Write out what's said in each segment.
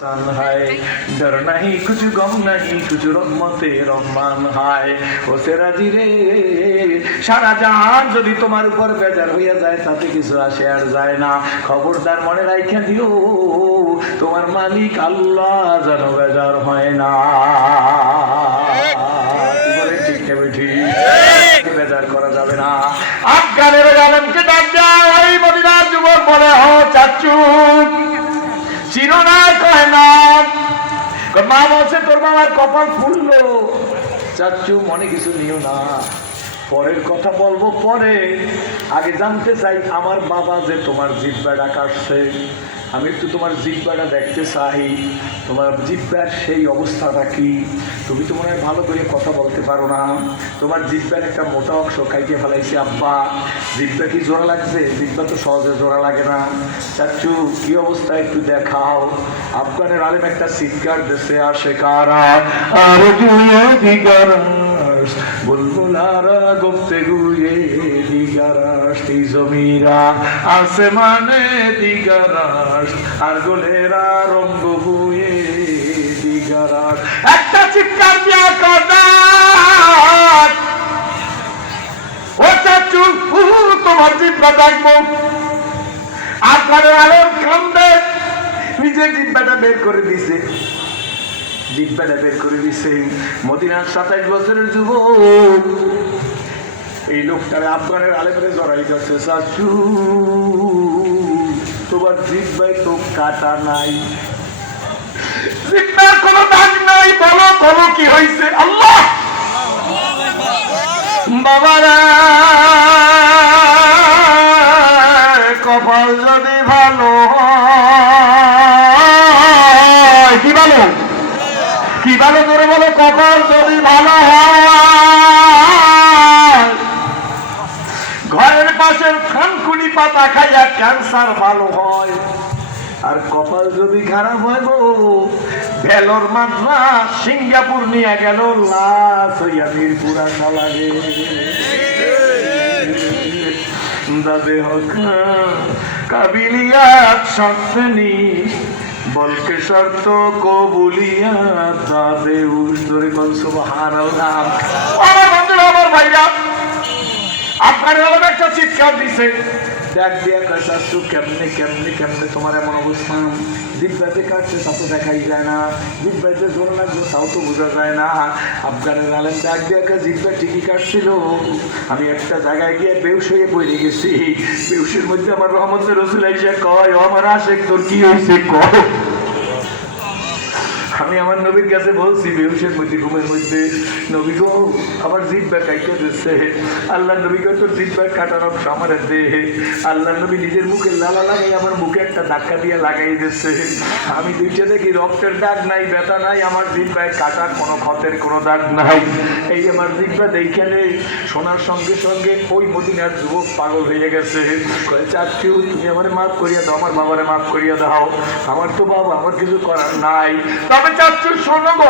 हाय डर नहीं कुछ गम नहीं कुछ रहमते रहमान हाय ও সেরাজি রে সারা জাহান যদি তোমার উপর বেজার হইয়া যায় তাতে কিছু আসে আর যায় না খবরদার মনে রাইখা দিও তোমার মালিক আল্লাহ যেন বেজার হয় না বলে ঠিক না ঠিক বেজার করা যাবে না আফগানের আলমকে ডাক দাও ওই মদিনার যুবক বলে ও চাচু চিনো না কয় না মা বলছে তোর বাবার কপাল ফুললো চাচু মনে কিছু নিও না পরের কথা বলবো পরে আগে জানতে চাই আমার বাবা যে তোমার জিহ্বাটা কাটছে আমি একটু তোমার জিহ্বাটা দেখতে চাই তোমার জিহ্বার সেই অবস্থাটা কি তুমি তো মনে হয় ভালো করে কথা বলতে পারো না তোমার জিহ্বার একটা মোটা অংশ খাইতে ফেলাইছে আব্বা জিহ্বা কি জোড়া লাগছে জিহ্বা তো সহজে জোড়া লাগে না চাচু কি অবস্থা একটু দেখাও আফগানের আলেম একটা চিৎকার দেশে আসে কারা আর বুলবুলারা গুপ্তেগুয়ে দিগারাস জমিরা আসমানে দিগারাস আর গোলেরা রঙ্গ বুয়ে দিগারাস একটা চিৎকার দিয়া কথা ও চাচু তোমার জিহ্বা দেখবো আপনার আলোর কান্দে নিজের জিহ্বাটা বের করে দিছে জিহ্বাটা বের করে দিছে মদিনার 27 বছরের যুবক এই লোকটারে আফগানের আলেমরে জড়াই করছে চাচু তোমার জিহ্বায় তো কাটা নাই জিহ্বার কোনো দাগ নাই বলো বলো কি হয়েছে আল্লাহ বাবারা কপাল যদি ভালো হয় কি ভালো কি ভালো করে বলো কপাল যদি ভালো হয় ঘরের পাশের থানকুনি পাতা খাইয়া ক্যান্সার ভালো হয় আর কপাল যদি খারাপ হয় গো ভেলোর মাত্রা সিঙ্গাপুর নিয়ে গেল লাশ হইয়া মিরপুর আসা লাগে দাদে হকা কাবিলিয়াত শর্তনি বলকে শর্ত কবুলিয়া দাদে উস্তরে কল সুবহানাল্লাহ আমার বন্ধুরা আমার ভাইরা আপনারা একটা চিৎকার দিছে দেখ দিয়া কাশাসু কেমনে কেমনে কেমনে তোমার এমন অবস্থা জিহ্বাতে কাটছে তা তো দেখাই যায় না জিহ্বাতে জোর লাগলো তাও তো বোঝা যায় না আফগানের আলেম ডাক দিয়া জিহ্বা ঠিকই কাটছিল আমি একটা জায়গায় গিয়ে বেউস হয়ে পড়ে গেছি বেউসের মধ্যে আমার রহমতের রসুল আইসা কয় ও আমার আশেক তোর কি হয়েছে কয় আমি আমার নবীর কাছে বলছি বেহুশের মধ্যে ঘুমের মধ্যে নবী গো আমার জিহ্বা কাইটে দিচ্ছে আল্লাহ নবী গো তোর জিহ্বা কাটার অংশ আমার দে আল্লাহ নবী নিজের মুখে লালা লাগাই আমার মুখে একটা ধাক্কা দিয়ে লাগাই দিচ্ছে আমি দুইটা দেখি রক্তের দাগ নাই ব্যথা নাই আমার জিহ্বায় কাটার কোনো ক্ষতের কোনো দাগ নাই এই আমার জিহ্বা দেখে শোনার সঙ্গে সঙ্গে ওই মদিনার যুবক পাগল হয়ে গেছে চাচু তুমি আমার মাফ করিয়া দাও আমার বাবারে মাফ করিয়া দাও আমার তো বাবা আমার কিছু করার নাই তবে চাচু শোনো গো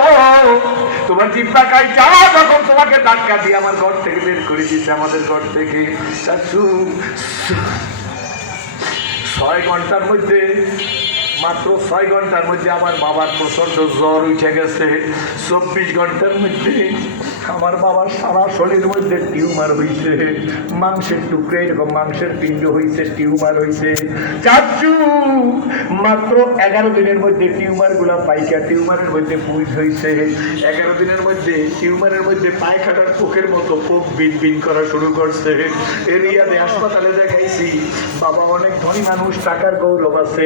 তোমার জিহ্বা কাইটা যখন তোমাকে ধাক্কা দিয়ে আমার ঘর থেকে বের করে দিচ্ছে আমাদের ঘর থেকে চাচু 6 ঘন্টার মধ্যে মাত্র 6 ঘন্টার মধ্যে আমার বাবার প্রচন্ড জ্বর উঠে গেছে 24 ঘন্টার মধ্যে আমার বাবার সারা শরীরের মধ্যে টিউমার হয়েছে মাংসের টুকরে এরকম মাংসের পিণ্ড হয়েছে টিউমার হয়েছে চাচু মাত্র 11 দিনের মধ্যে টিউমার গুলা পাইকা টিউমারের মধ্যে পুজ হয়েছে 11 দিনের মধ্যে টিউমারের মধ্যে পায়খানার পোকের মতো পোক বিন বিন করা শুরু করছে এরিয়াতে হাসপাতালে দেখাইছি বাবা অনেক ধনী মানুষ টাকার গৌরব আছে